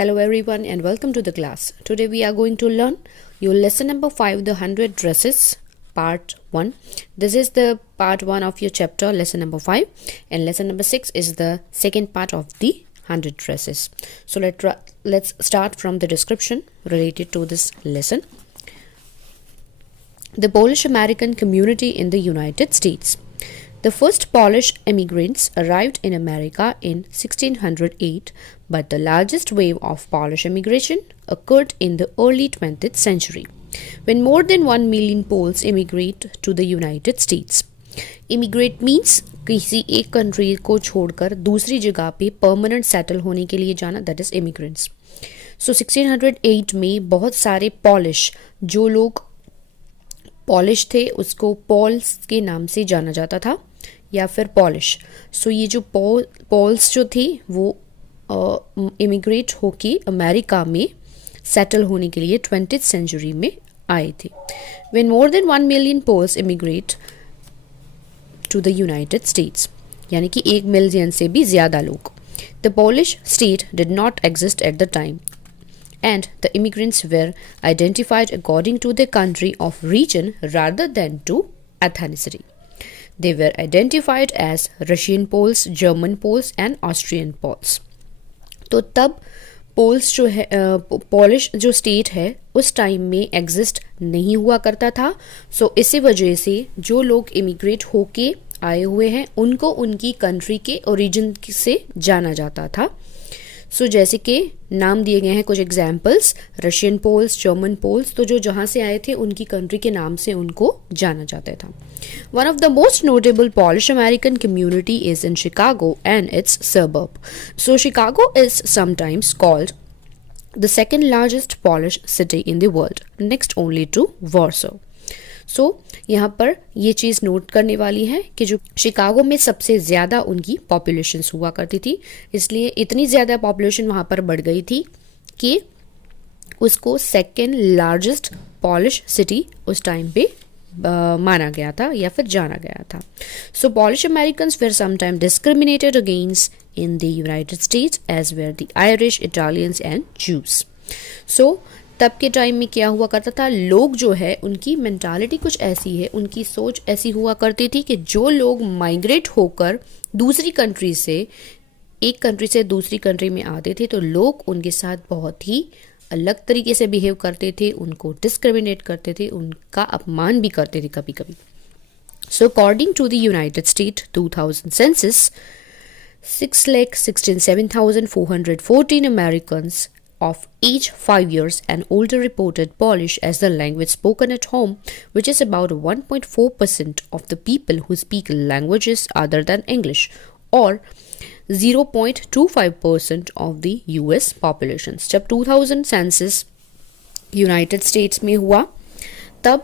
Hello everyone and welcome to the class. Today we are going to learn your lesson number 5, the 100 dresses, part 1. This is the part 1 of your chapter, lesson number 5, and lesson number 6 is the second part of the 100 dresses. So let's start from the description related to this lesson. The Polish American community in the United States. The first Polish immigrants arrived in America in 1608, but the largest wave of Polish immigration occurred in the early 20th century, when more than 1 million Poles immigrate to the United States. Immigrate means किसी एक country को छोड़कर दूसरी जगह पे permanent settle होने के लिए जाना, दैट इज इमिग्रेंट्स. सो 1608 में बहुत सारे पॉलिश, जो लोग पॉलिश थे उसको पॉल्स के नाम से जाना जाता था या फिर पॉलिश. सो ये जो पॉल्स जो थे वो इमिग्रेट होके अमेरिका में सेटल होने के लिए 20th सेंचुरी में आए थे. When more than 1 million Poles immigrate to the United States, यानी कि 1 मिलियन से भी ज़्यादा लोग. The Polish state did not exist at the time and the immigrants were identified according to their country of region rather than to ethnicity. They were identified as Russian Poles, German Poles and Austrian Poles. तो तब poles जो है, polish जो state है उस time में exist नहीं हुआ करता था. सो इसी वजह से जो लोग इमिग्रेट होके आए हुए हैं उनको उनकी कंट्री के ओरिजिन से जाना जाता था. सो जैसे कि नाम दिए गए हैं कुछ examples, Russian Poles, German Poles, तो जो जहाँ से आए थे उनकी कंट्री के नाम से उनको जाना जाता था. One of the most notable Polish American community is in Chicago and its suburb. So Chicago is sometimes called the second largest Polish city in the world, next only to Warsaw. So यहाँ पर ये चीज़ note करने वाली है कि जो Chicago में सबसे ज़्यादा उनकी पॉपुलेशन हुआ करती थी, इसलिए इतनी ज़्यादा पॉपुलेशन वहाँ पर बढ़ गई थी कि उसको सेकेंड लार्जेस्ट पॉलिश सिटी उस टाइम पे माना गया था या फिर जाना गया था. So Polish Americans were sometime discriminated against in the United States as were the Irish, Italians and Jews. So तब के टाइम में क्या हुआ करता था, लोग जो है उनकी मेंटालिटी कुछ ऐसी है, उनकी सोच ऐसी हुआ करती थी कि जो लोग माइग्रेट होकर दूसरी कंट्री से, एक कंट्री से दूसरी कंट्री में आते थे तो लोग उनके साथ बहुत ही अलग तरीके से बिहेव करते थे, उनको डिस्क्रिमिनेट करते थे, उनका अपमान भी करते थे कभी कभी. So according to the United State 2000 census, 6,67,414 Americans of age 5 years and older reported Polish as the language spoken at home, which is about 1.4% of the people who speak languages other than English, or 0.25% of the US populations. जब 2000 census United states में हुआ तब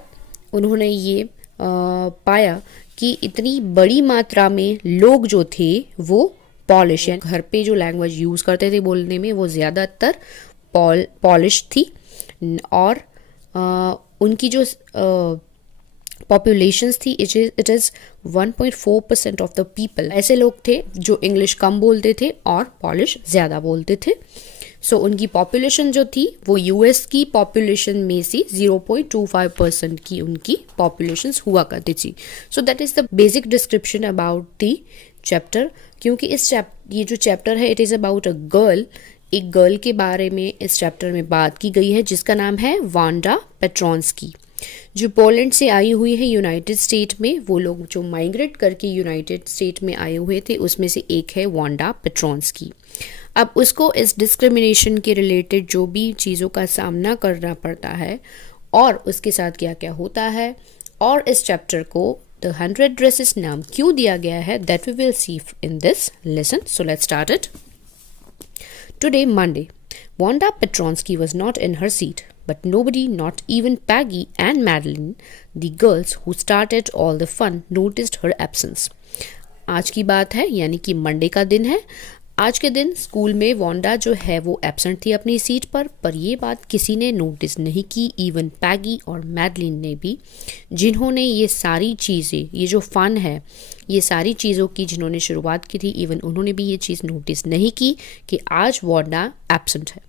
उन्होंने ये पाया कि इतनी बड़ी मात्रा में लोग जो थे वो पॉलिश, या घर पे जो लैंग्वेज यूज़ करते थे बोलने में वो ज़्यादातर पॉलिश थी, और उनकी जो पॉपुलेशंस थी it is 1.4% of the people ऐसे लोग थे जो इंग्लिश कम बोलते थे और पॉलिश ज़्यादा बोलते थे. सो उनकी पॉपुलेशन जो थी वो यूएस की पॉपुलेशन में से 0.25% की उनकी पॉपुलेशंस हुआ करती थी. So that is the basic description about the chapter. क्योंकि ये जो चैप्टर है it is about a girl, एक गर्ल के बारे में इस चैप्टर में बात की गई है जिसका नाम है वांडा पेट्रोंस्की, जो पोलैंड से आई हुई है यूनाइटेड स्टेट में. वो लोग जो माइग्रेट करके यूनाइटेड स्टेट में आए हुए थे उसमें से एक है वांडा पेट्रोंस्की. अब उसको इस डिस्क्रिमिनेशन के रिलेटेड जो भी चीज़ों का सामना करना पड़ता है और उसके साथ क्या क्या होता है, और इस चैप्टर को द 100 ड्रेसेस नाम क्यों दिया गया है, that we will see in this lesson. So let's start it. Today, Monday, Wanda Petronsky was not in her seat, but nobody, not even Peggy and Madeline, the girls who started all the fun, noticed her absence. आज की बात है, यानी कि Monday का दिन है. आज के दिन स्कूल में वांडा जो है वो एब्सेंट थी अपनी सीट पर ये बात किसी ने नोटिस नहीं की, इवन पैगी और मैडलिन ने भी, जिन्होंने ये सारी चीज़ें, ये जो फ़न है, ये सारी चीज़ों की जिन्होंने शुरुआत की थी, इवन उन्होंने भी ये चीज़ नोटिस नहीं की कि आज वांडा एब्सेंट है.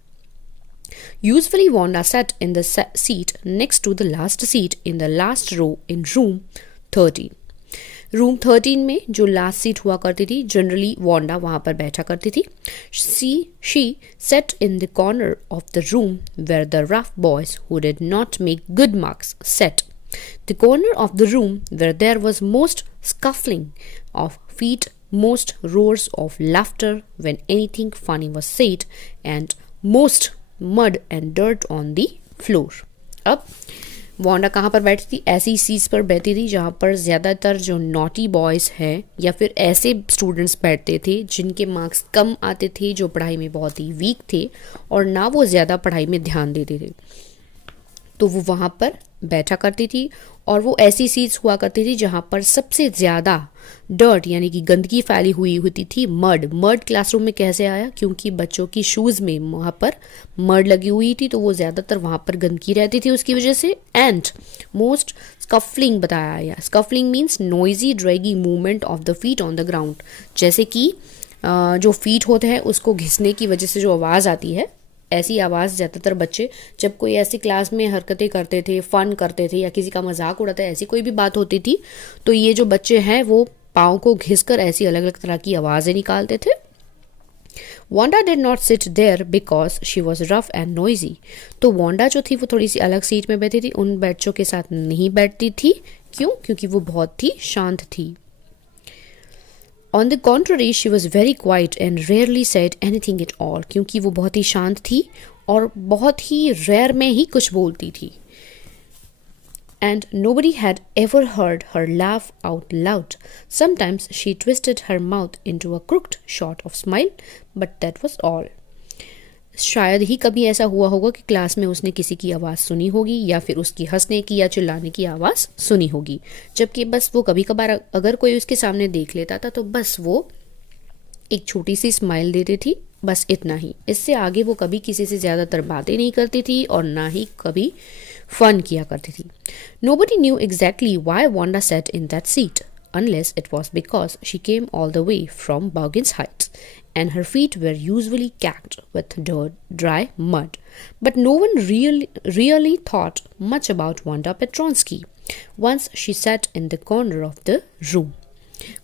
Usually, Wanda sat in the seat next to the last seat in the last row in room 13. Room 13 में जो लास्ट सीट हुआ करती थी, जनरली वांडा वहाँ पर बैठा करती थी. She sat in the corner of the room where the rough boys who did not make good marks sat. The corner of the room where there was most scuffling of feet, most roars of laughter when anything funny was said, and most mud and dirt on the floor. अब Wanda कहाँ पर बैठती थी? ऐसी seats पर बैठती थी जहाँ पर ज़्यादातर जो नॉटी बॉयज़ हैं या फिर ऐसे स्टूडेंट्स बैठते थे जिनके मार्क्स कम आते थे, जो पढ़ाई में बहुत ही वीक थे और ना वो ज़्यादा पढ़ाई में ध्यान देते थे, तो वो वहाँ पर बैठा करती थी. और वो ऐसी सीट्स हुआ करती थी जहाँ पर सबसे ज़्यादा डर्ट यानी कि गंदगी फैली हुई होती थी. मड क्लासरूम में कैसे आया? क्योंकि बच्चों की शूज़ में वहाँ पर मड लगी हुई थी, तो वो ज़्यादातर वहाँ पर गंदगी रहती थी उसकी वजह से. एंड मोस्ट स्कफलिंग बताया गया. Scuffling means noisy draggy movement of the feet on the ground. जैसे कि जो फीट होते हैं उसको घिसने की वजह से जो आवाज़ आती है, ऐसी आवाज़ ज़्यादातर बच्चे जब कोई ऐसी क्लास में हरकतें करते थे, फ़न करते थे या किसी का मजाक उड़ाते, ऐसी कोई भी बात होती थी, तो ये जो बच्चे हैं वो पाँव को घिसकर ऐसी अलग अलग तरह की आवाज़ें निकालते थे. Wanda did not sit there because she was rough and noisy. तो वांडा जो थी वो थोड़ी सी अलग सीट में बैठी थी, उन बच्चों के साथ नहीं बैठती थी. क्यों? क्योंकि वो बहुत ही शांत थी. On the contrary, she was very quiet and rarely said anything at all. क्योंकि वो बहुत ही शांत थी और बहुत ही रेयर में ही कुछ बोलती थी. And nobody had ever heard her laugh out loud. Sometimes she twisted her mouth into a crooked sort of smile, but that was all. शायद ही कभी ऐसा हुआ होगा कि क्लास में उसने किसी की आवाज़ सुनी होगी या फिर उसकी हंसने की या चिल्लाने की आवाज़ सुनी होगी, जबकि बस वो कभी कभार अगर कोई उसके सामने देख लेता था तो बस वो एक छोटी सी स्माइल देती थी, बस इतना ही. इससे आगे वो कभी किसी से ज़्यादातर बातें नहीं करती थी और ना ही कभी फन किया करती थी. Nobody knew exactly why Wanda sat in that seat, unless it was because she came all the way from Buggins Heights, and her feet were usually caked with dry mud. But no one really thought much about Wanda Petronsky once she sat in the corner of the room.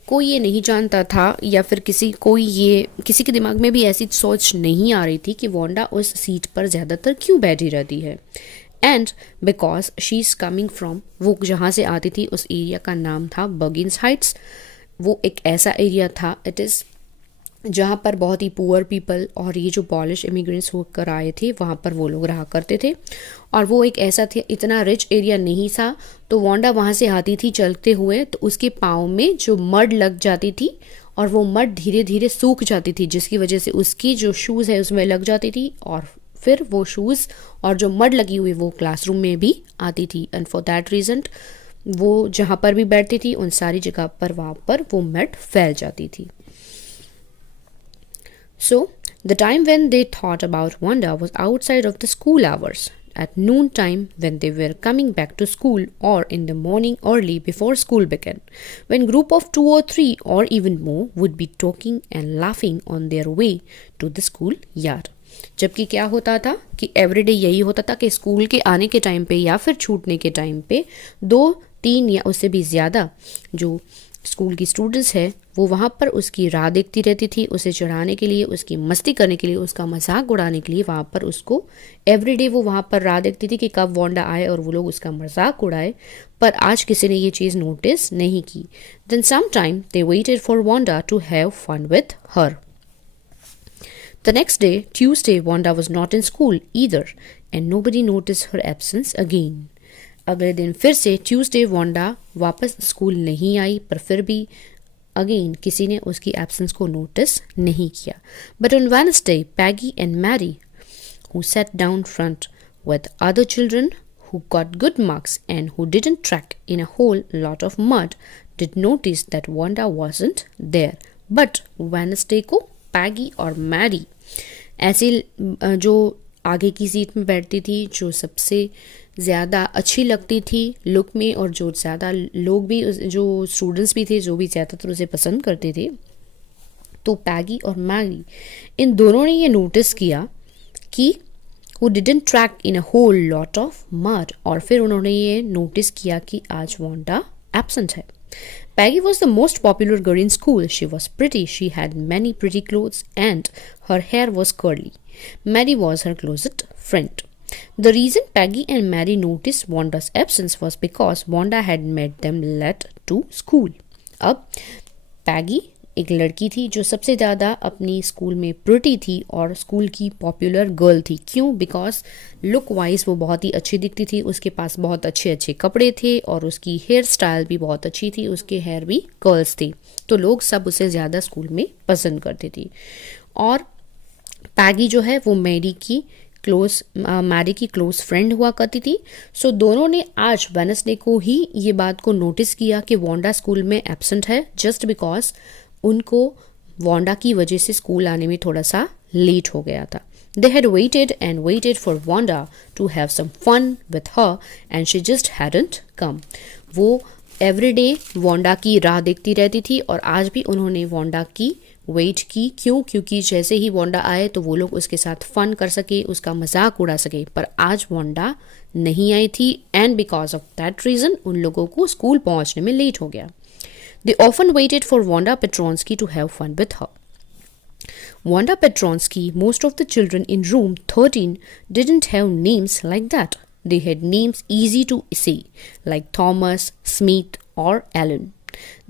कोई ये नहीं जानता था या फिर किसी के दिमाग में भी ऐसी सोच नहीं आ रही थी कि वांडा उस सीट पर ज़्यादातर क्यों बैठी रहती है. And because she is coming from, वो जहाँ से आती थी उस एरिया का नाम था बगिन्स हाइट्स. वो एक ऐसा एरिया था, इट इज़ जहाँ पर बहुत ही पुअर पीपल और ये जो पॉलिश इमिग्रेंट्स होकर आए थे वहाँ पर वो लोग रहा करते थे. और वो एक ऐसा थे, इतना रिच एरिया नहीं था, तो वांडा वहाँ से आती थी चलते हुए तो उसके पाँव में जो मड लग जाती थी और वो मड धीरे धीरे सूख जाती थी, जिसकी वजह से उसकी जो शूज़ है उसमें लग जाती थी और फिर वो शूज़ और जो मड लगी हुई वो क्लासरूम में भी आती थी. एंड फॉर दैट रीज़न वो जहाँ पर भी बैठती थी उन सारी जगह पर वहाँ पर वो मड फैल जाती थी. So, the time when they thought about Wanda was outside of the school hours, at noon time when they were coming back to school or in the morning early before school began, when group of 2 or 3 or even more would be talking and laughing on their way to the school yard. जबकि क्या होता था कि everyday यही होता था कि school के आने के टाइम पे या फिर छूटने के टाइम पे 2-3 या उससे भी ज़्यादा जो स्कूल की स्टूडेंट्स है वो वहाँ पर उसकी राह देखती रहती थी, उसे चढ़ाने के लिए, उसकी मस्ती करने के लिए, उसका मजाक उड़ाने के लिए वहाँ पर उसको एवरीडे वो वहाँ पर राह देखती थी कि कब वांडा आए और वो लोग उसका मजाक उड़ाए. पर आज किसी ने ये चीज़ नोटिस नहीं की. Then some time they waited for Wanda to have fun with her. The next day, Tuesday, Wanda was not in school either, and nobody noticed her absence again. अगले दिन फिर से ट्यूसडे वांडा वापस school नहीं आई, पर फिर भी again किसी ने उसकी एब्सेंस को नोटिस नहीं किया. But on Wednesday, Peggy and Mary, who sat down front with other children who got good marks and who didn't track in a whole lot of mud, did notice that Wanda wasn't there. But Wednesday को पैगी और Mary ऐसी जो आगे की seat में बैठती थी, जो सबसे ज़्यादा अच्छी लगती थी लुक में और जो ज़्यादा लोग भी, जो स्टूडेंट्स भी थे जो भी ज़्यादातर उसे पसंद करते थे, तो पैगी और मैरी इन दोनों ने ये नोटिस किया कि who didn't track in a whole lot of mud. और फिर उन्होंने ये नोटिस किया कि आज वांडा एब्सेंट है. Peggy was the most popular girl in school. She was pretty, she had many pretty clothes, and her hair was curly. Mary was her closest friend. The reason Peggy and Mary noticed Wanda's absence was because Wanda had made them late to school. अब Peggy एक लड़की थी जो सबसे ज़्यादा अपनी school में pretty थी और स्कूल की पॉपुलर गर्ल थी. क्यों? बिकॉज लुक वाइज वो बहुत ही अच्छी दिखती थी, उसके पास बहुत अच्छे अच्छे कपड़े थे और उसकी हेयर स्टाइल भी बहुत अच्छी थी, उसके हेयर भी कर्ल्स थे, तो लोग सब उसे ज़्यादा स्कूल में पसंद करते थे. और पैगी जो है वो मैरी की क्लोज फ्रेंड हुआ करती थी. सो दोनों ने आज वेडनेसडे को ही ये बात को नोटिस किया कि वांडा स्कूल में एब्सेंट है, जस्ट बिकॉज उनको वांडा की वजह से स्कूल आने में थोड़ा सा लेट हो गया था. They had waited and waited for Wanda to have some fun with her and she just hadn't come. वो एवरीडे वांडा की राह देखती रहती थी और आज भी उन्होंने वांडा की वेट की. क्यों? क्योंकि जैसे ही वांडा आए तो वो लोग उसके साथ फन कर सके, उसका मजाक उड़ा सके. पर आज वांडा नहीं आई थी and because of that reason उन लोगों को स्कूल पहुंचने में लेट हो गया. They often waited for Wanda Petronsky to have fun with her. Wanda Petronsky, most of the children in room 13 didn't have names like that. They had names easy to say, like Thomas, Smith, or Alan.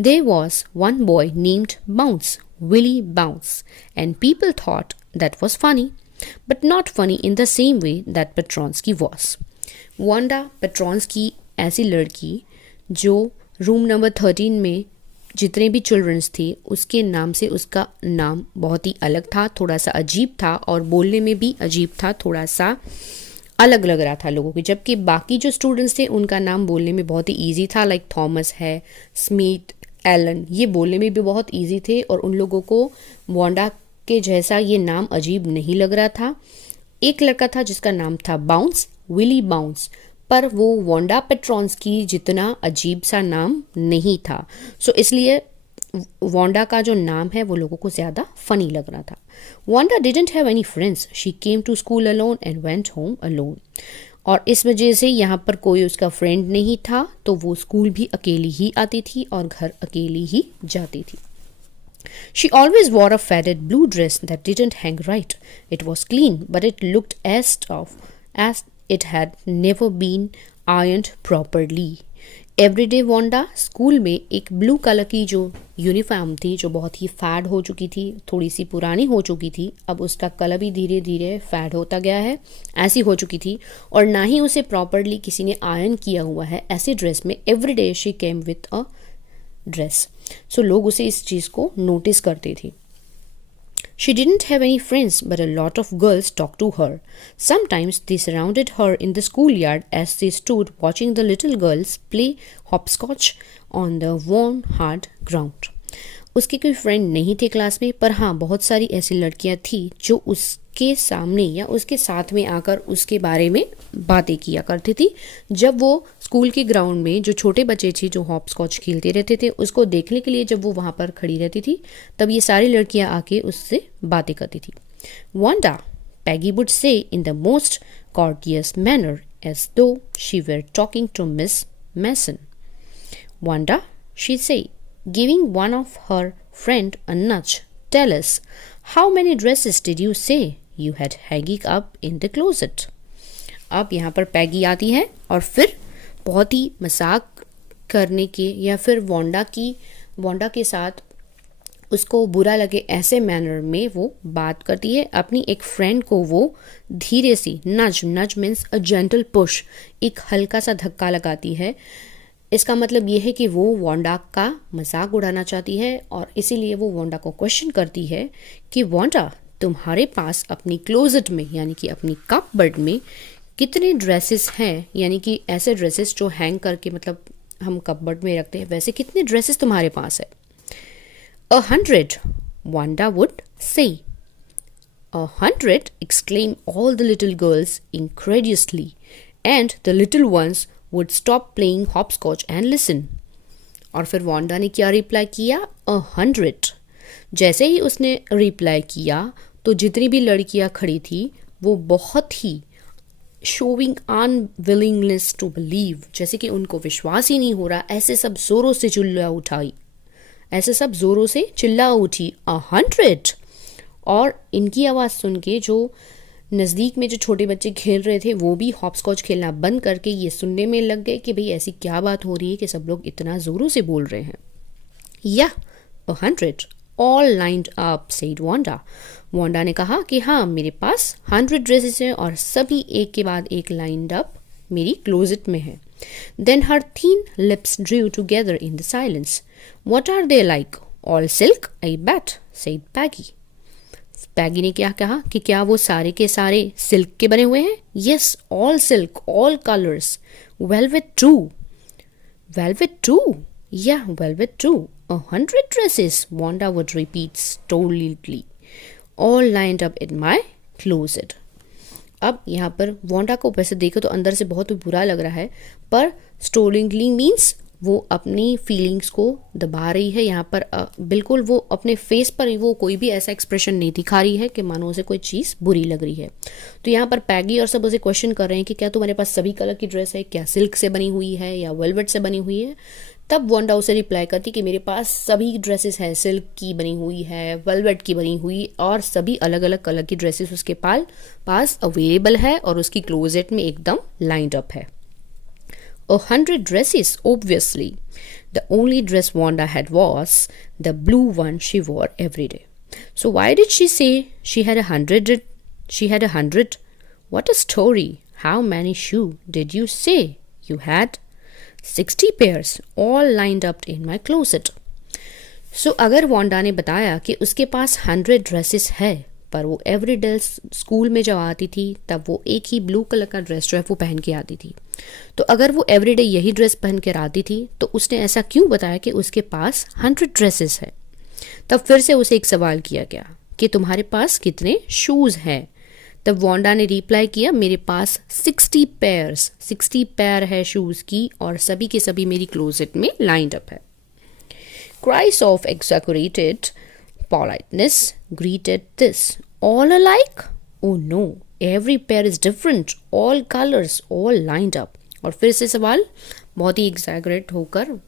There was one boy named Bounce, Willie Bounce, and people thought that was funny, but not funny in the same way that Petronsky was. Wanda Petronsky ऐसी लड़की जो room number 13 में जितने भी children's थे उसके नाम से उसका नाम बहुत ही अलग था, थोड़ा सा अजीब था और बोलने में भी अजीब था, थोड़ा सा अलग लग रहा था लोगों की. जबकि बाकी जो स्टूडेंट्स थे उनका नाम बोलने में बहुत ही ईजी था, लाइक थॉमस है, स्मिथ, एलन, ये बोलने में भी बहुत ईजी थे और उन लोगों को वांडा के जैसा ये नाम अजीब नहीं लग रहा था. एक लड़का था जिसका नाम था बाउंस, विली बाउंस, पर वो वांडा पेट्रॉन्स्की जितना अजीब सा नाम नहीं था. सो इसलिए वांडा का जो नाम है वो लोगों को ज़्यादा फनी लग रहा था. Wanda didn't have any friends, she came to school alone and went home alone. और इस वजह से यहाँ पर कोई उसका फ्रेंड नहीं था, तो वो स्कूल भी अकेली ही आती थी और घर अकेली ही जाती थी. She always wore a faded blue dress that didn't hang right. It was clean, but it looked as it had never been ironed properly. Everyday Wanda school में एक ब्लू कलर की जो यूनिफॉर्म थी जो बहुत ही फैड हो चुकी थी, थोड़ी सी पुरानी हो चुकी थी, अब उसका कलर भी धीरे धीरे फैड होता गया है, ऐसी हो चुकी थी और ना ही उसे प्रॉपरली किसी ने आयरन किया हुआ है. ऐसी ड्रेस में everyday she came with a dress. So लोग उसे इस चीज़ को नोटिस करते थे. She didn't have any friends, but a lot of girls talked to her. Sometimes they surrounded her in the schoolyard as they stood watching the little girls play hopscotch on the worn hard ground. उसके कोई friend नहीं थे class में, पर हाँ बहुत सारी ऐसी लड़कियाँ थी जो उसके सामने या उसके साथ में आकर उसके बारे में बातें किया करती थी. जब वो स्कूल के ग्राउंड में जो छोटे बच्चे थे जो हॉपस्कॉच खेलते रहते थे उसको देखने के लिए जब वो वहाँ पर खड़ी रहती थी तब ये सारी लड़कियाँ आके उससे बातें करती थी. Wanda, Peggy would say in the most courteous manner as though she were talking to Miss Mason. Wanda, she'd say, giving one of her friend a nudge, tell us, how many dresses did you say you had hanging up in the closet? अब यहाँ पर पैगी आती है और फिर बहुत ही मजाक करने के या फिर वांडा के साथ उसको बुरा लगे ऐसे मैनर में वो बात करती है. अपनी एक फ्रेंड को वो धीरे सी नज मीन्स अ जेंटल पुश, एक हल्का सा धक्का लगाती है. इसका मतलब ये है कि वो वांडा का मजाक उड़ाना चाहती है और इसीलिए वो वांडा को क्वेश्चन करती है कि वांडा, तुम्हारे पास अपनी क्लोजेट में यानी कि अपनी कपबोर्ड में कितने ड्रेसेस हैं, यानी कि ऐसे ड्रेसेस जो हैंग करके मतलब हम कपबोर्ड में रखते हैं, वैसे कितने ड्रेसेस तुम्हारे पास है. 100, Wanda would say. 100, exclaimed all the little girls incredulously, and the little ones would stop playing hopscotch and listen. और फिर वांडा ने क्या रिप्लाई किया? 100. जैसे ही उसने रिप्लाई किया तो जितनी भी लड़कियां खड़ी थी वो बहुत ही शोविंग अनविलिंगनेस टू बिलीव, जैसे कि उनको विश्वास ही नहीं हो रहा, ऐसे सब जोरों से चिल्ला उठी 100। और इनकी आवाज़ सुन के जो नज़दीक में जो छोटे बच्चे खेल रहे थे वो भी हॉपस्कॉच खेलना बंद करके ये सुनने में लग गए कि भाई ऐसी क्या बात हो रही है कि सब लोग इतना ज़ोरों से बोल रहे हैं। या 100 all lined up said Wanda. Wanda ने कहा कि हाँ, मेरे पास 100 ड्रेसेस हैं और सभी एक के बाद एक लाइंड अप मेरी क्लोजेट में है। Then her thin lips drew together in the silence. What are they like? All silk, I bet, said Peggy. पैगी ने क्या कहा कि क्या वो सारे के सारे सिल्क के बने हुए हैं? Yes, all silk, all colours, velvet too, velvet too, या velvet too, 100 dresses, Wanda would repeat stolidly, all lined up in my closet. अब यहाँ पर वांडा को वैसे देखो तो अंदर से बहुत बुरा लग रहा है, पर स्टोलिंगली मीन्स वो अपनी फीलिंग्स को दबा रही है। यहाँ पर बिल्कुल वो अपने फेस पर वो कोई भी ऐसा एक्सप्रेशन नहीं दिखा रही है कि मानो उसे कोई चीज़ बुरी लग रही है। तो यहाँ पर पैगी और सब उसे क्वेश्चन कर रहे हैं कि क्या तुम्हारे पास सभी कलर की ड्रेस है, क्या सिल्क से बनी हुई है या वेलवेट से बनी हुई है? तब वांडा उसे रिप्लाई करती कि मेरे पास सभी ड्रेसेस हैं, सिल्क की बनी हुई है, वेलवेट की बनी हुई, और सभी अलग अलग कलर की ड्रेसेस उसके पास अवेलेबल है और उसकी क्लोजेट में एकदम लाइंड अप है। 100 dresses, obviously. The only dress Wanda had was the blue one she wore every day. So why did she say she had 100? She had 100. What a story! How many shoes did you say you had? 60 pairs, all lined up in my closet. So अगर Wanda ने बताया कि उसके पास 100 dresses है, पर वो everyday school में जब आती थी तब वो एक ही ब्लू कलर का ड्रेस जो है वो पहन के आती थी, तो अगर वो एवरीडे यही ड्रेस पहन कर आती थी तो उसने ऐसा क्यों बताया कि उसके पास 100 ड्रेसेस है? तब फिर से उसे एक सवाल किया गया कि तुम्हारे पास कितने शूज़ हैं? तब वांडा ने रिप्लाई किया, मेरे पास 60 पेयर्स, 60 पेयर है शूज़ की और सभी के सभी मेरी क्लोजेट में लाइंड अप है। Cries of exaggerated politeness greeted this. All alike? Oh no, every pair is different, all colors, all lined up. और फिर से सवाल बहुत ही एग्जैगरेट होकर,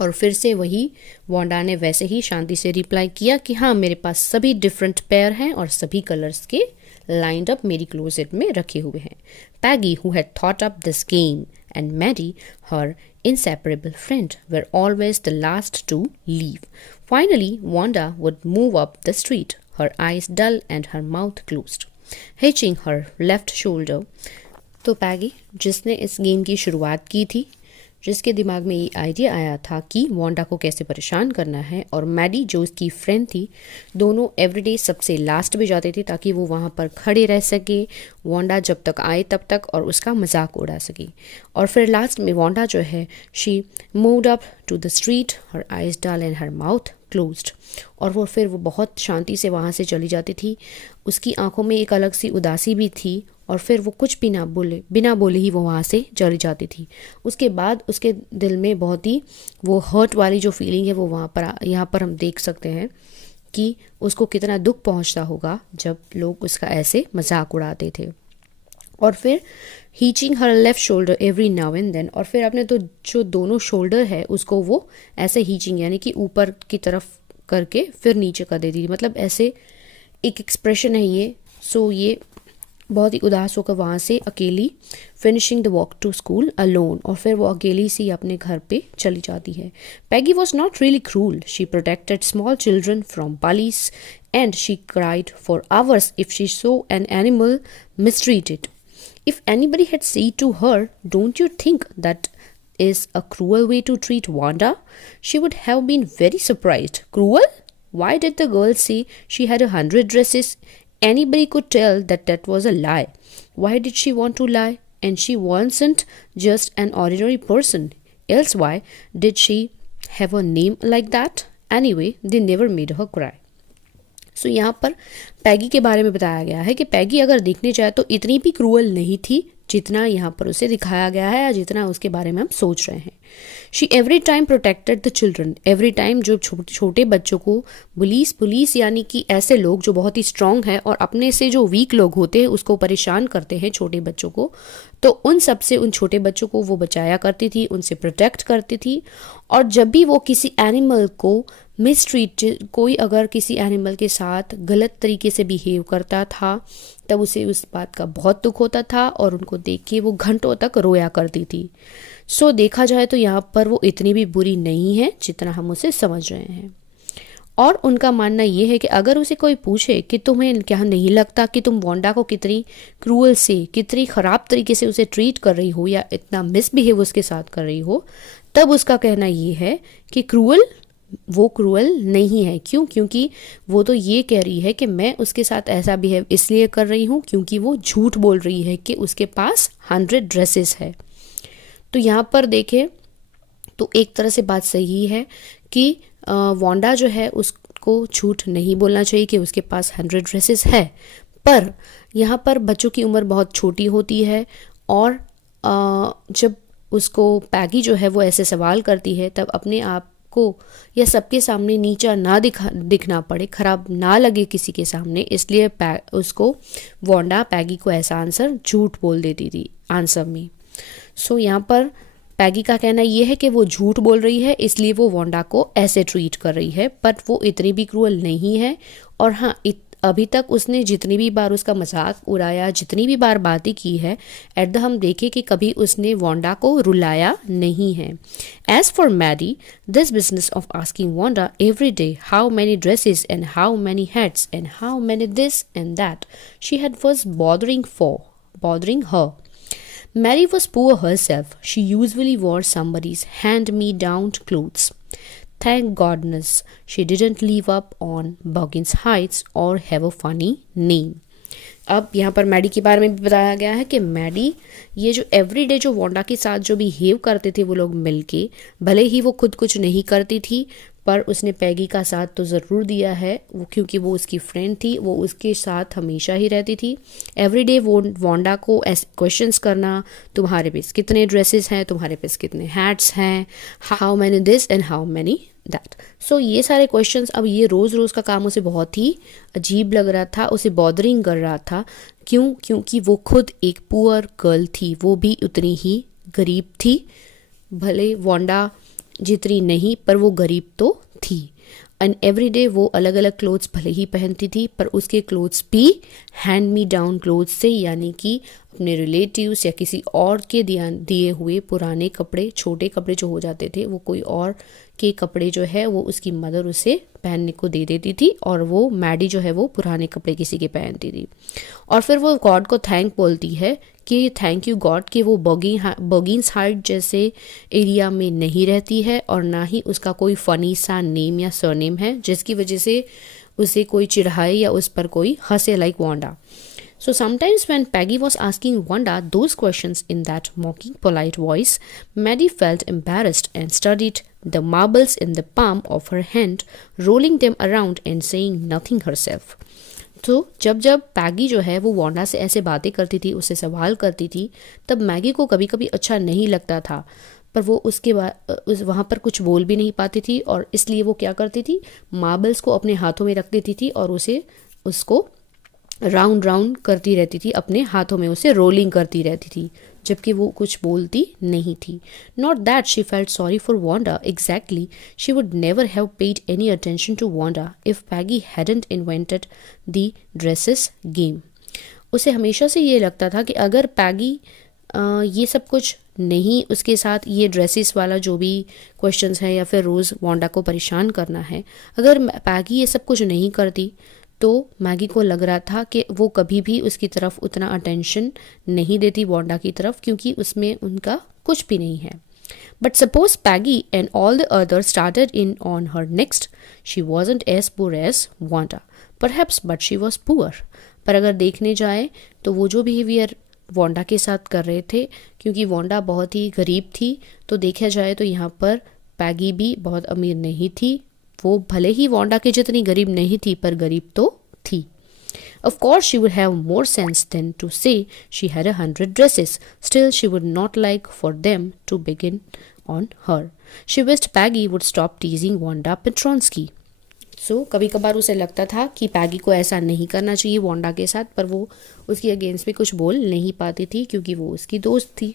और फिर से वही वांडा ने वैसे ही शांति से रिप्लाई किया कि हाँ, मेरे पास सभी डिफरेंट पेयर हैं और सभी कलर्स के लाइंड अप मेरी क्लोजेट में रखे हुए हैं। पैगी, who had thought up this game, and Maddie, her inseparable friend, were always the last to leave. Finally, Wanda would move up the street, her eyes dull and her mouth closed, hitching her left shoulder. तो पैगी, जिसने इस game की शुरुआत की थी, जिसके दिमाग में ये आइडिया आया था कि वांडा को कैसे परेशान करना है, और मैडी जो उसकी फ्रेंड थी, दोनों एवरीडे सबसे लास्ट में जाते थे ताकि वो वहाँ पर खड़े रह सके वांडा जब तक आए तब तक और उसका मजाक उड़ा सके। और फिर लास्ट में वांडा जो है, she moved up to the street, her eyes dull and her mouth closed, और वो फिर वो बहुत शांति से वहाँ से चली जाती थी। उसकी आंखों में एक अलग सी उदासी भी थी और फिर वो कुछ भी बिना बोले ही वो वहाँ से चली जाती थी। उसके बाद उसके दिल में बहुत ही वो हर्ट वाली जो फीलिंग है वो यहाँ पर हम देख सकते हैं कि उसको कितना दुख पहुँचता होगा जब लोग उसका ऐसे मजाक उड़ाते थे। और फिर hitching her left shoulder every now and then, और फिर अपने तो जो दोनों शोल्डर है उसको वो ऐसे हीचिंग यानी कि ऊपर की तरफ करके फिर नीचे कर देती थी, मतलब ऐसे एक एक्सप्रेशन है ये। सो ये बहुत ही उदास होकर वहाँ से अकेली finishing the walk to school alone, और फिर वो अकेली सी अपने घर पे चली जाती है। Peggy was not really cruel, she protected small children from bullies and she cried for hours if she saw an animal mistreated. If anybody had said to her, don't you think that is a cruel way to treat Wanda, she would have been very surprised. Cruel? Why did the girl say she had 100 dresses? Anybody could tell that that was a lie. Why did she want to lie? And she wasn't just an ordinary person. Else why did she have a name like that? Anyway, they never made her cry. सो यहाँ पर पैगी के बारे में बताया गया है कि पैगी अगर देखने जाए तो इतनी भी क्रूअल नहीं थी जितना यहाँ पर उसे दिखाया गया है या जितना उसके बारे में हम सोच रहे हैं। She every time protected the children, every time जो छोटे बच्चों को, पुलिस यानी कि ऐसे लोग जो बहुत ही स्ट्रांग है और अपने से जो वीक लोग होते हैं उसको परेशान करते हैं छोटे बच्चों को, तो उन सब से उन छोटे बच्चों को वो बचाया करती थी, उनसे प्रोटेक्ट करती थी। और जब भी वो किसी एनिमल को मिसट्रीट, कोई अगर किसी एनिमल के साथ गलत तरीके से बिहेव करता था तब उसे उस बात का बहुत दुख होता था और उनको देख के वो घंटों तक रोया करती थी। सो देखा जाए तो यहाँ पर वो इतनी भी बुरी नहीं है जितना हम उसे समझ रहे हैं। और उनका मानना ये है कि अगर उसे कोई पूछे कि तुम्हें क्या नहीं लगता कि तुम वांडा को कितनी क्रूअल से, कितनी ख़राब तरीके से उसे ट्रीट कर रही हो या इतना मिसबिहेव उसके साथ कर रही हो, तब उसका कहना ये है कि वो क्रूअल नहीं है। क्यों? क्योंकि वो तो ये कह रही है कि मैं उसके साथ ऐसा बिहेव इसलिए कर रही हूँ क्योंकि वो झूठ बोल रही है कि उसके पास 100 ड्रेसेस है। तो यहाँ पर देखें तो एक तरह से बात सही है कि वांडा जो है उसको झूठ नहीं बोलना चाहिए कि उसके पास 100 ड्रेसेस है, पर यहाँ पर बच्चों की उम्र बहुत छोटी होती है और जब उसको पैगी जो है वो ऐसे सवाल करती है तब अपने आप को या सबके सामने नीचा ना दिखना पड़े, खराब ना लगे किसी के सामने, इसलिए उसको वांडा पैगी को ऐसा आंसर झूठ बोल देती थी आंसर में। सो यहाँ पर पैगी का कहना यह है कि वो झूठ बोल रही है इसलिए वो वांडा को ऐसे ट्रीट कर रही है, बट वो इतनी भी क्रूअल नहीं है। और हाँ, अभी तक उसने जितनी भी बार उसका मजाक उड़ाया, जितनी भी बार बातें की है, एट द हम देखें कि कभी उसने वांडा को रुलाया नहीं है। As for Maddie, this business of asking Wanda every day how many dresses and how many hats and how many this and that she had was bothering her. Mary was poor herself. She usually wore somebody's hand-me-down clothes. Thank goodness she didn't live up on Buggins Heights or have a funny name. अब यहाँ पर Maddie के बारे में भी बताया गया है कि मैडी ये जो एवरीडे जो वांडा के साथ जो बिहेव करते थे वो लोग मिलके, भले ही वो खुद कुछ नहीं करती थी पर उसने पैगी का साथ तो ज़रूर दिया है, वो क्योंकि वो उसकी फ्रेंड थी, वो उसके साथ हमेशा ही रहती थी। एवरीडे वो वांडा को ऐसे क्वेश्चंस करना, तुम्हारे पास कितने ड्रेसेस हैं, तुम्हारे पास कितने हैट्स हैं, how many this and how many that. So ये सारे क्वेश्चंस अब ये रोज़ का काम उसे बहुत ही अजीब लग रहा था, उसे बॉदरिंग कर रहा था। क्यों? क्योंकि वो खुद एक पुअर गर्ल थी, वो भी उतनी ही गरीब थी, भले वांडा जितनी नहीं पर वो गरीब तो थी। एंड एवरीडे वो अलग अलग क्लोथ्स भले ही पहनती थी पर उसके क्लोथ्स भी हैंड मी डाउन क्लोथ्स से, यानी कि अपने रिलेटिव्स या किसी और के दिए हुए पुराने कपड़े, छोटे कपड़े जो हो जाते थे, वो कोई और के कपड़े जो है वो उसकी मदर उसे पहनने को दे देती थी और वो मैडी जो है वो पुराने कपड़े किसी के पहनती थी। और फिर वो गॉड को थैंक बोलती है कि थैंक यू गॉड कि वो बगिंस हाइट जैसे एरिया में नहीं रहती है और ना ही उसका कोई फ़नी सा नेम या सरनेम है जिसकी वजह से उसे कोई चिढ़ाए या उस पर कोई हंसे, like Wanda. So sometimes when Peggy was asking Wanda those questions in that mocking polite voice, Maddie felt embarrassed and studied the marbles in the palm of her hand, rolling them around and saying nothing herself. तो जब जब पैगी जो है वो Wanda से ऐसे बातें करती थी, उससे सवाल करती थी, तब मैगी को कभी कभी अच्छा नहीं लगता था, पर वो उसके बाद वहाँ पर कुछ बोल भी नहीं पाती थी और इसलिए वो क्या करती थी, मार्बल्स को अपने हाथों में रख देती थी और उसको राउंड करती रहती थी, अपने हाथों में उसे रोलिंग करती रहती थी, जबकि वो कुछ बोलती नहीं थी. Not that she felt sorry for Wanda, exactly. She would never have paid any attention to Wanda if Peggy hadn't invented the dresses game. उसे हमेशा से ये लगता था कि अगर पैगी ये सब कुछ नहीं, उसके साथ ये ड्रेसेस वाला जो भी क्वेश्चंस है या फिर रोज़ वांडा को परेशान करना है, अगर पैगी ये सब कुछ नहीं करती तो मैगी को लग रहा था कि वो कभी भी उसकी तरफ उतना अटेंशन नहीं देती वांडा की तरफ, क्योंकि उसमें उनका कुछ भी नहीं है. But suppose Peggy and all the others started in on her next, she wasn't as poor as Wanda perhaps, but she was poor. पर अगर देखने जाए तो वो जो बिहेवियर वांडा के साथ कर रहे थे, क्योंकि वांडा बहुत ही गरीब थी, तो देखा जाए तो यहाँ पर पैगी भी बहुत अमीर नहीं थी. वो भले ही वांडा के जितनी गरीब नहीं थी पर गरीब तो थी. Of course she would have more sense than to say she had 100 dresses. Still she would not like for them to begin on her. She wished Peggy would stop teasing Wanda Petronsky. सो कभी कभार उसे लगता था कि पैगी को ऐसा नहीं करना चाहिए वांडा के साथ, पर वो उसकी अगेंस्ट में कुछ बोल नहीं पाती थी क्योंकि वो उसकी दोस्त थी.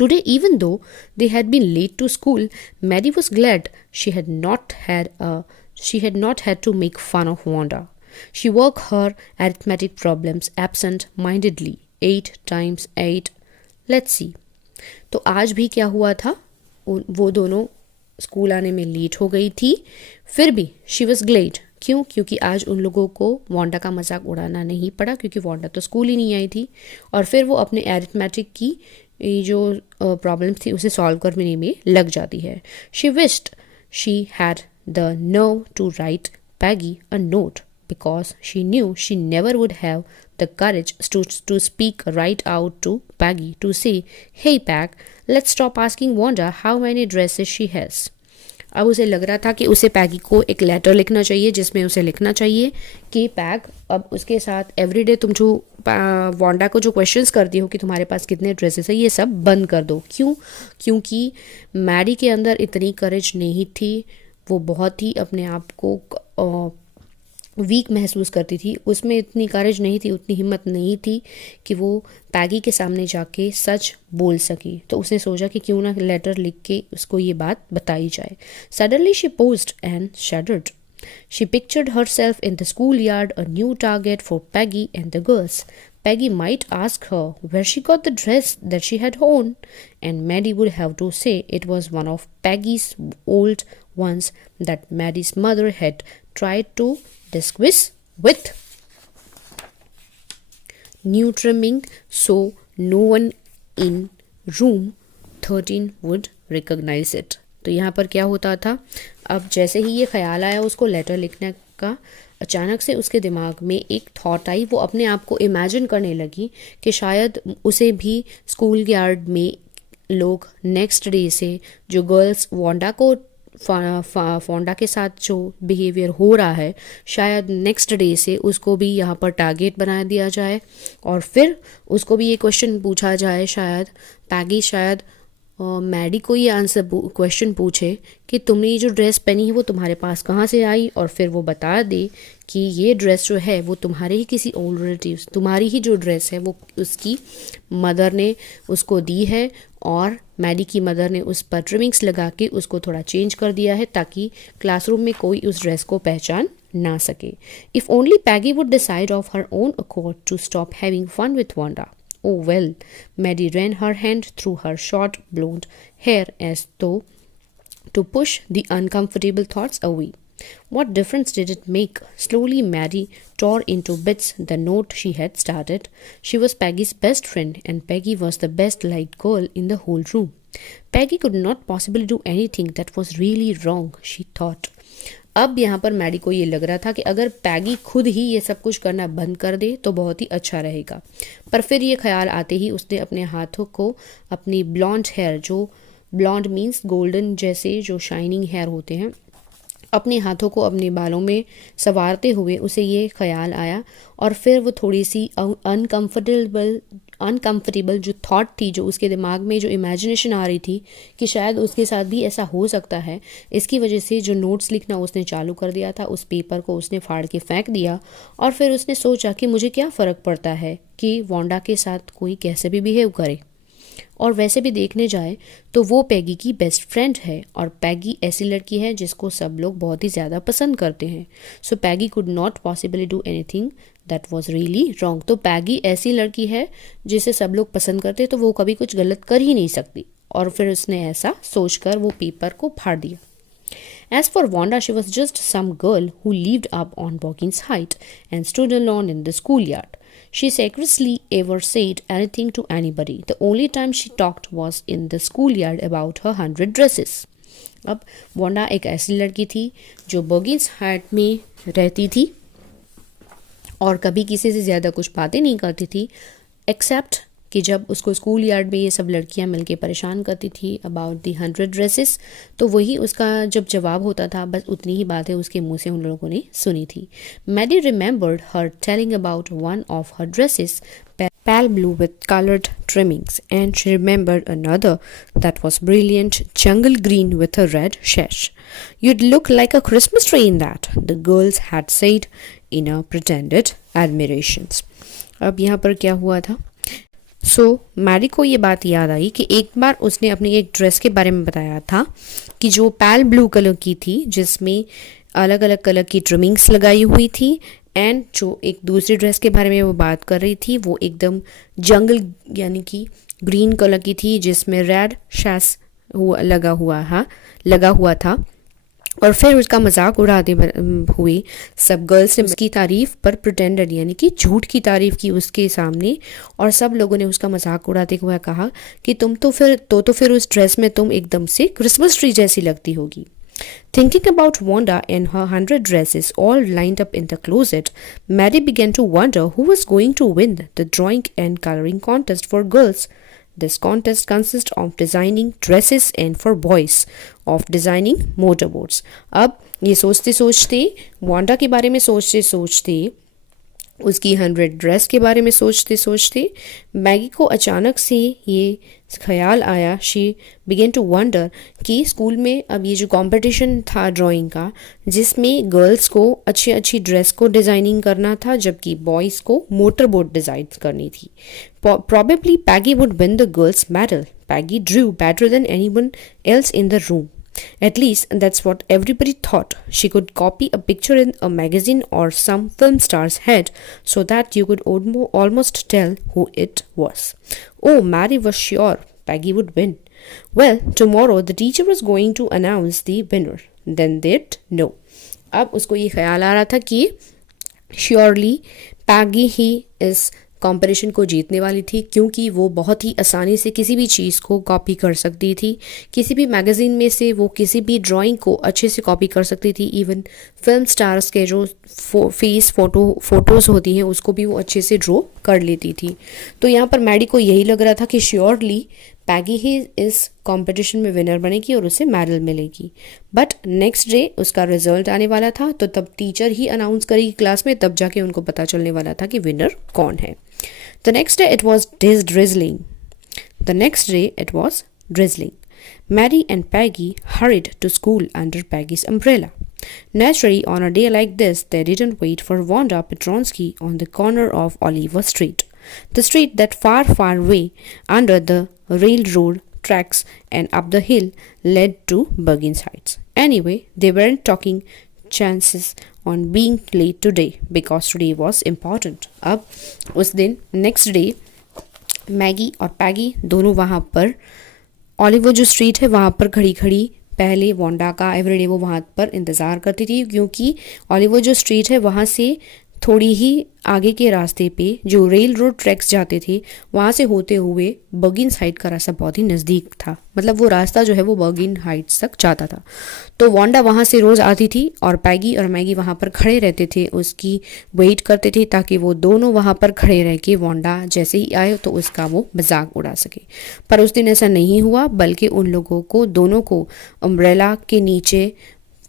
Today, even though they had been late to school, Maddie was glad she had not had to make fun of Wanda. She worked her arithmetic problems absent-mindedly. 8 times 8. Let's see. तो आज भी क्या हुआ था, वो दोनों स्कूल आने में लेट हो गई थी, फिर भी शी वॉज ग्लेड. क्यों? क्योंकि आज उन लोगों को वांडा का मजाक उड़ाना नहीं पड़ा, क्योंकि वांडा तो स्कूल ही नहीं आई थी. और फिर वो अपने एरिथमेटिक की जो प्रॉब्लम थी उसे सॉल्व करने में लग जाती है. She wished she had the nerve to write Peggy a note because she knew she never would have the courage to speak right out to Peggy to say, "Hey Peg, let's stop asking Wanda how many dresses she has." अब उसे लग रहा था कि उसे पैगी को एक letter लिखना चाहिए जिसमें उसे लिखना चाहिए कि पैग, अब उसके साथ एवरीडे तुम जो वांडा को जो क्वेश्चंस करती हो कि तुम्हारे पास कितने ड्रेसेस है, ये सब बंद कर दो. क्यों? क्योंकि मैडी के अंदर इतनी करेज नहीं थी, वो बहुत ही अपने आप को वीक महसूस करती थी, उसमें इतनी करेज नहीं थी, उतनी हिम्मत नहीं थी कि वो पैगी के सामने जाके सच बोल सकी. तो उसने सोचा कि क्यों ना लेटर लिख के उसको ये बात बताई जाए. Suddenly she posed and shuddered. She pictured herself in the schoolyard, a new target for Peggy and the girls. Peggy might ask her where she got the dress that she had worn, and Maddie would have to say it was one of Peggy's old ones that Maddie's mother had tried to disguise with new trimming so no one in room 13 would recognize it. तो यहाँ पर क्या होता था, अब जैसे ही ये ख्याल आया उसको लेटर लिखने का, अचानक से उसके दिमाग में एक थॉट आई. वो अपने आप को इमेजिन करने लगी कि शायद उसे भी स्कूल यार्ड में लोग नेक्स्ट डे से जो गर्ल्स वांडा को फोंडा के साथ जो बिहेवियर हो रहा है, शायद नेक्स्ट डे से उसको भी यहाँ पर टारगेट बना दिया जाए और फिर उसको भी ये क्वेश्चन पूछा जाए. शायद पैगी शायद मैडी को ये आंसर क्वेश्चन पूछे कि तुमने ये जो ड्रेस पहनी है वो तुम्हारे पास कहाँ से आई, और फिर वो बता दे कि ये ड्रेस जो है वो तुम्हारे ही किसी ओल्ड रिलेटिव्स, तुम्हारी ही जो ड्रेस है वो उसकी मदर ने उसको दी है और मैडी की मदर ने उस पर ट्रिमिंग्स लगा के उसको थोड़ा चेंज कर दिया है ताकि क्लासरूम में कोई उस ड्रेस को पहचान ना सके. If only Peggy would decide of her own accord to stop having fun with Wanda. Oh well, Maddie ran her hand through her short blonde hair as though to push the uncomfortable thoughts away. What difference did it make? Slowly Maddie tore into bits the note she had started. She was Peggy's best friend and Peggy was the best liked girl in the whole room. Peggy could not possibly do anything that was really wrong, she thought. अब यहाँ पर Maddie को ये लग रहा था कि अगर पैगी खुद ही ये सब कुछ करना बंद कर दे तो बहुत ही अच्छा रहेगा. पर फिर ये ख्याल आते ही उसने अपने हाथों को अपनी ब्लॉन्ड हेयर, जो ब्लॉन्ड मीन्स गोल्डन जैसे जो शाइनिंग हेयर होते हैं, अपने हाथों को अपने बालों में संवारते हुए उसे ये ख्याल आया. और फिर वो थोड़ी सी अनकम्फर्टेबल जो थॉट थी, जो उसके दिमाग में जो इमेजिनेशन आ रही थी कि शायद उसके साथ भी ऐसा हो सकता है, इसकी वजह से जो नोट्स लिखना उसने चालू कर दिया था, उस पेपर को उसने फाड़ के फेंक दिया. और फिर उसने सोचा कि मुझे क्या फ़र्क पड़ता है कि वांडा के साथ कोई कैसे भी बिहेव करे, और वैसे भी देखने जाए तो वो पैगी की बेस्ट फ्रेंड है और पैगी ऐसी लड़की है जिसको सब लोग बहुत ही ज़्यादा पसंद करते हैं. So Peggy could not possibly do anything that was really wrong. तो पैगी ऐसी लड़की है जिसे सब लोग पसंद करते, तो वो कभी कुछ गलत कर ही नहीं सकती. और फिर उसने ऐसा सोचकर वो पेपर को फाड़ दिया. As for Wanda, she was just some girl who lived up on Boggins Height and stood alone in the schoolyard. She scarcely ever said anything to anybody. The only time she talked was in the schoolyard about her 100 dresses. अब Wanda एक ऐसी लड़की थी जो बॉगिन्स height में रहती थी और कभी किसी से ज़्यादा कुछ बातें नहीं करती थी, एक्सेप्ट कि जब उसको स्कूल यार्ड में ये सब लड़कियां मिलके परेशान करती थी अबाउट दी 100 ड्रेसेस, तो वही उसका जब जवाब होता था, बस उतनी ही बातें उसके मुंह से उन लोगों ने सुनी थी. Maddie remembered her telling about one of her dresses. pale blue with colored trimmings, and she remembered another that was brilliant jungle green with a red sash. You'd look like a Christmas tree in that, the girls had said in a pretended admirations. अब यहाँ पर क्या हुआ था? Mary को ये बात याद आई कि एक बार उसने अपनी एक ड्रेस के बारे में बताया था कि जो पैल ब्लू कलर की थी, जिसमें अलग अलग कलर की ट्रिमिंग्स लगाई हुई थी, एंड जो एक दूसरी ड्रेस के बारे में वो बात कर रही थी वो एकदम जंगल यानी कि ग्रीन कलर की थी, जिसमें रेड शैस लगा हुआ था। और फिर उसका मजाक उड़ाते हुए सब गर्ल्स ने उसकी तारीफ पर प्रिटेंडेड यानी कि झूठ की तारीफ की उसके सामने, और सब लोगों ने उसका मजाक उड़ाते हुए कहा कि तुम तो फिर उस ड्रेस में तुम एकदम से क्रिसमस ट्री जैसी लगती होगी। Thinking about Wanda and her 100 dresses all lined up in the closet, Mary began to wonder who was going to win the drawing and coloring contest for girls. This contest consists of designing dresses and for boys of designing motorboats. अब ये सोचते सोचते Wanda के बारे में सोचते सोचते उसकी 100 ड्रेस के बारे में सोचते सोचते मैगी को अचानक से ये ख्याल आया, शी बिगेन टू वंडर कि स्कूल में अब ये जो कंपटीशन था ड्राइंग का, जिसमें गर्ल्स को अच्छी अच्छी ड्रेस को डिज़ाइनिंग करना था जबकि बॉयज़ को मोटर बोट डिज़ाइन करनी थी। Probably Peggy would win the girls medal. Peggy Drew better than anyone else in the room. At least that's what everybody thought. She could copy a picture in a magazine or some film star's head so that you could almost tell who it was. Oh, Mary was sure Peggy would win. Well, tomorrow the teacher was going to announce the winner. Then they'd know. अब उसको ये ख्याल आ रहा था कि surely पैगी ही इस competition को जीतने वाली थी, क्योंकि वो बहुत ही आसानी से किसी भी चीज़ को कॉपी कर सकती थी। किसी भी मैगज़ीन में से वो किसी भी ड्राइंग को अच्छे से कॉपी कर सकती थी। इवन फिल्म स्टार्स के जो फोटोज़ होती हैं उसको भी वो अच्छे से ड्रॉ कर लेती थी। तो यहाँ पर मैडी को यही लग रहा था कि श्योरली पैगी ही इस कंपटीशन में विनर बनेगी और उसे मेडल मिलेगी। बट नेक्स्ट डे उसका रिजल्ट आने वाला था, तो तब टीचर ही अनाउंस करेगी क्लास में, तब जाके उनको पता चलने वाला था कि विनर कौन है। The next day it was drizzling. Mary and Peggy hurried to school under Peggy's umbrella. Naturally, on a day like this, they didn't wait for Wanda Petronsky on the corner of Oliver Street, the street that far away under the railroad tracks and up the hill led to Buggins Heights. Anyway, they weren't taking chances on being late today because today was important. अब उस दिन next day Maggi और पैगी दोनों वहाँ पर Oliver जो street है वहाँ पर खड़ी खड़ी पहले वांडा का एवरीडे वो वहाँ पर इंतज़ार करती थी, क्योंकि ऑलिवर जो स्ट्रीट है वहाँ से थोड़ी ही आगे के रास्ते पे जो रेल रोड ट्रैक्स जाते थे वहाँ से होते हुए बगिन्स हाइट का रास्ता बहुत ही नज़दीक था। मतलब वो रास्ता जो है वो बगिन हाइट्स तक जाता था। तो वांडा वहाँ से रोज़ आती थी और पैगी और मैगी वहाँ पर खड़े रहते थे, उसकी वेट करते थे ताकि वो दोनों वहाँ पर खड़े रह के वांडा जैसे ही आए तो उसका वो मजाक उड़ा सके। पर उस दिन ऐसा नहीं हुआ, बल्कि उन लोगों को दोनों को अम्ब्रेला के नीचे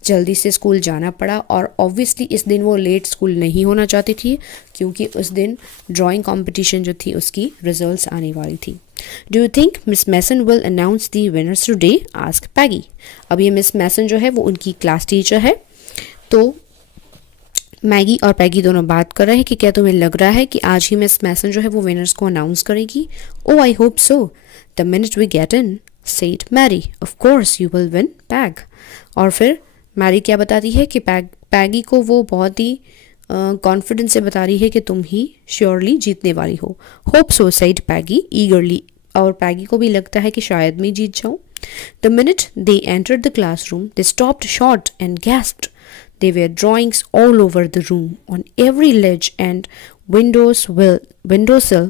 जल्दी से स्कूल जाना पड़ा। और ऑब्वियसली इस दिन वो लेट स्कूल नहीं होना चाहती थी, क्योंकि उस दिन ड्राइंग कंपटीशन जो थी उसकी रिजल्ट्स आने वाली थी। Do you think Miss Mason will announce the winners today? Ask Peggy. अब ये मिस मैसन जो है वो उनकी क्लास टीचर है। तो मैगी और पैगी दोनों बात कर रहे हैं कि क्या तुम्हें लग रहा है कि आज ही मिस मैसन जो है वो विनर्स को अनाउंस करेगी? Oh I hope so, the minute we get in, said Mary, of course you will win Peg. और फिर मैरी क्या बताती है कि पैगी को वो बहुत ही कॉन्फिडेंस से बता रही है कि तुम ही श्योरली जीतने वाली हो। होप सो, सेड पैगी ईगरली। और पैगी को भी लगता है कि शायद मैं जीत जाऊं। The minute they entered the classroom they stopped short and gasped. There were drawings all over the room, on every ledge and windowsill,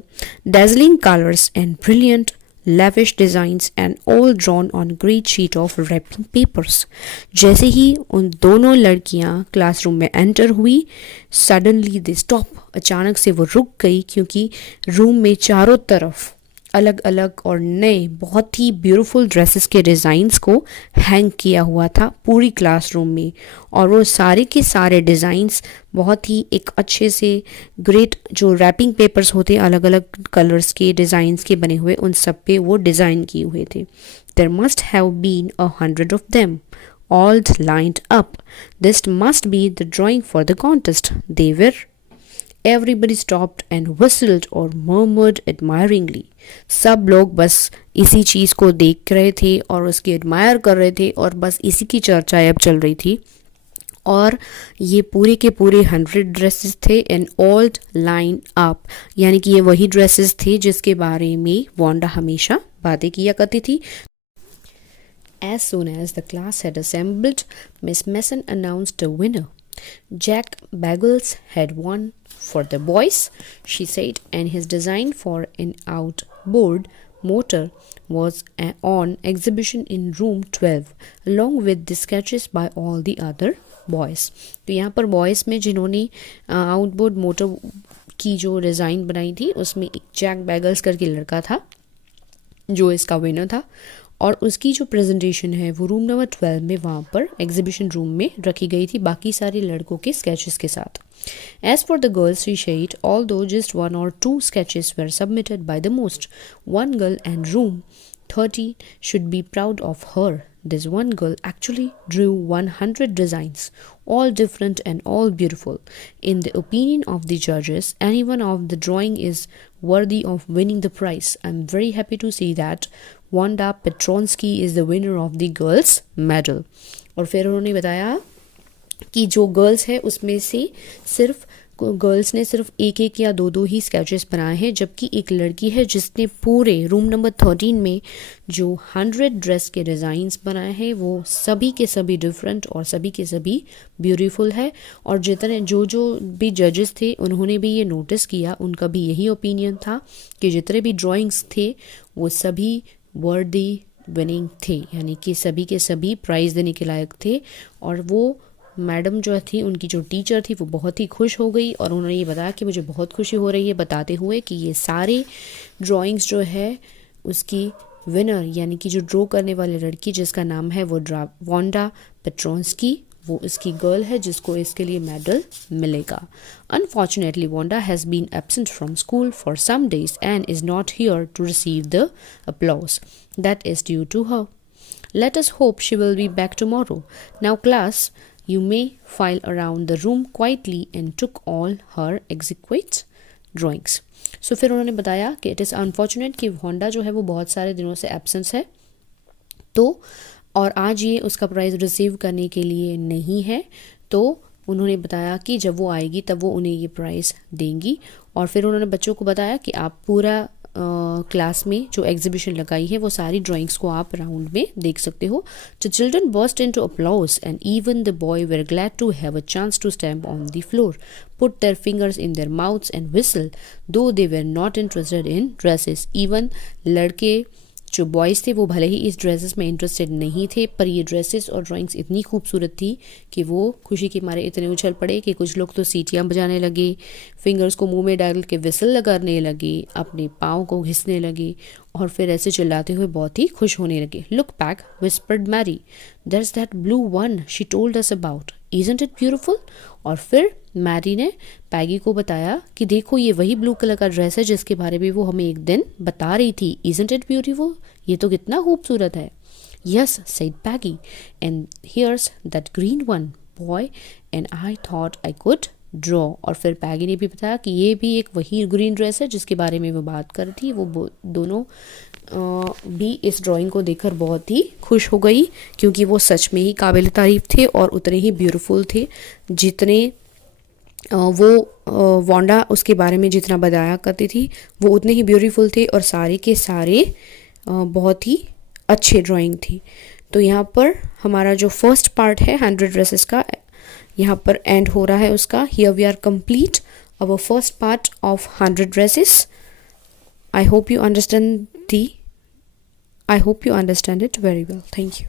dazzling colors and brilliant lavish designs, and all drawn on great sheet of wrapping papers. जैसे ही उन दोनों लड़कियां classroom में enter हुई, suddenly they stop, अचानक से वो रुक गई, क्योंकि रूम में चारों तरफ अलग अलग और नए बहुत ही ब्यूटीफुल ड्रेसेस के डिज़ाइंस को हैंग किया हुआ था पूरी क्लासरूम में, और वो सारे के सारे डिज़ाइंस बहुत ही एक अच्छे से ग्रेट जो रैपिंग पेपर्स होते हैं अलग अलग कलर्स के डिज़ाइंस के बने हुए, उन सब पे वो डिज़ाइन किए हुए थे. There must have been 100 of them all lined up. This must be the drawing for the contest. They were. Everybody stopped and whistled or murmured admiringly. सब लोग बस इसी चीज़ को देख रहे थे और उसकी एडमायर कर रहे थे और बस इसी की चर्चा अब चल रही थी. और ये पूरे के पूरे 100 ड्रेसेस थे एंड ऑल लाइन अप, यानी कि ये वही ड्रेसेस थे जिसके बारे में वांडा हमेशा बातें किया करती थी. As soon as the class had assembled, Miss Mason announced a winner. Jack Bagels had won for the boys, she said, and his design for an outboard motor was on exhibition in room 12, along with the sketches by all the other boys. तो यहाँ पर boys में जिन्होंने outboard motor की जो design बनाई थी उसमें एक जैक बैगल्स करके लड़का था जो इसका विनर था, और उसकी जो प्रेजेंटेशन है वो रूम नंबर 12 में वहाँ पर एग्जीबिशन रूम में रखी गई थी बाकी सारे लड़कों के स्केचेस के साथ. As for the girls, she said, although just 1 or 2 sketches were submitted by the most, one girl and room 30 should be proud of her. This one girl actually drew 100 designs, all different and all beautiful. In the opinion of the judges, anyone of the drawing is worthy of winning the prize. I'm very happy to see that Wanda Petronsky is the winner of the girls medal. और फिर उन्होंने बताया कि जो girls है उसमें से सिर्फ गर्ल्स ने सिर्फ एक एक या दो दो ही स्केचेस बनाए हैं, जबकि एक लड़की है जिसने पूरे रूम नंबर 13 में जो 100 ड्रेस के डिज़ाइंस बनाए हैं वो सभी के सभी डिफरेंट और सभी के सभी ब्यूटीफुल है. और जितने जो जो भी जजेस थे उन्होंने भी ये नोटिस किया, उनका भी यही ओपिनियन था कि जितने भी ड्राइंग्स थे वो सभी वर्दी विनिंग थे, यानी कि सभी के सभी प्राइज़ देने के लायक थे. और वो मैडम जो थी उनकी जो टीचर थी वो बहुत ही खुश हो गई और उन्होंने ये बताया कि मुझे बहुत खुशी हो रही है, बताते हुए कि ये सारे ड्राइंग्स जो है उसकी विनर यानी कि जो ड्रॉ करने वाली लड़की जिसका नाम है वो वांडा पेट्रोंस्की, वो इसकी गर्ल है जिसको इसके लिए मेडल मिलेगा. Unfortunately Wanda has been absent from school for some days and is not here to receive the applause that is due to her. Let us hope she will be back tomorrow. Now class, you may file around the room quietly and took all her exquisite drawings. So फिर उन्होंने बताया कि it is unfortunate कि Wanda जो है वो बहुत सारे दिनों से एब्सेंस है, तो और आज ये उसका प्राइज़ रिसीव करने के लिए नहीं है, तो उन्होंने बताया कि जब वो आएगी तब वो उन्हें ये प्राइज़ देंगी. और फिर उन्होंने बच्चों को बताया कि आप पूरा क्लास में जो एग्जीबिशन लगाई है वो सारी ड्राइंग्स को आप राउंड में देख सकते हो. The children burst into applause and even the boy were glad to have a chance to stamp on the floor, put their fingers in their mouths and whistle, though they were not interested in dresses. Even लड़के जो boys थे वो भले ही इस dresses में interested नहीं थे, पर ये ड्रेसेस और ड्राइंग्स इतनी खूबसूरत थी कि वो खुशी के मारे इतने उछल पड़े कि कुछ लोग तो सीटियाँ बजाने लगे, फिंगर्स को मुंह में डाल के विसल लगाने लगे, अपने पाँव को घिसने लगे और फिर ऐसे चिल्लाते हुए बहुत ही खुश होने लगे. Look back, whispered Mary, that's that blue one she told us about, isn't it beautiful. और फिर मैरी ने पैगी को बताया कि देखो ये वही ब्लू कलर का ड्रेस है जिसके बारे में वो हमें एक दिन बता रही थी. इजंट इट ब्यूटीफुल, ये तो कितना खूबसूरत है. Yes said Peggy, and here's that green one boy and I thought I could draw. और फिर पैगी ने भी बताया कि ये भी एक वही ग्रीन ड्रेस है जिसके बारे में वो बात कर रही थी. वो दोनों भी इस ड्राइंग को देखकर बहुत ही खुश हो गई क्योंकि वो सच में ही काबिल तारीफ थे और उतने ही ब्यूटीफुल थे जितने वो वांडा उसके बारे में जितना बताया करती थी वो उतने ही ब्यूटीफुल थे और सारे के सारे बहुत ही अच्छे ड्राइंग थी. तो यहाँ पर हमारा जो फर्स्ट पार्ट है 100 ड्रेसेस का यहाँ पर एंड हो रहा है उसका. Here we are complete our first part of 100 dresses. I hope you understand it very well. Thank you.